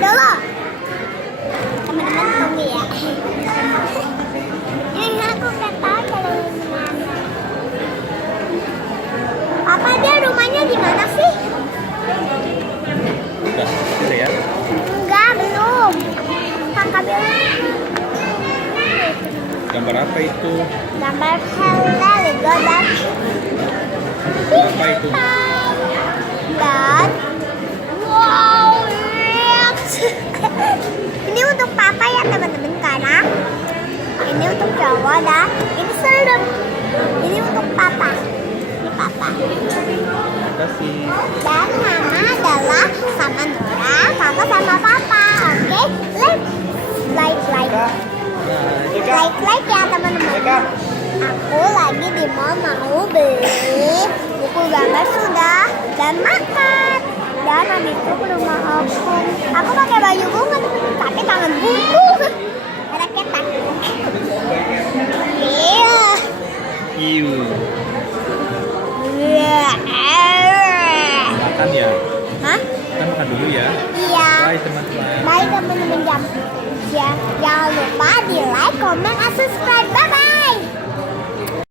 dulu. Teman-teman tunggu ya. Ini aku nggak tahu kalau mana. Papa dia rumahnya di mana sih? Udah, udah ya. Enggak, belum. Kakak bilang. Gambar apa itu? Gambar Hello Lego dan Apa itu? dan wow, lihat. Ini untuk papa ya teman-teman, karena ini untuk cowok dan ini serem. Ini untuk papa. Ini papa. Terima kasih. Dan mama adalah sama Nora, kakak sama papa. Oke, let's like ya teman-teman. Aku lagi di mall mau beli buku gambar sudah dan makan. Dan habis itu ke rumah aku pakai baju bunga teman-teman.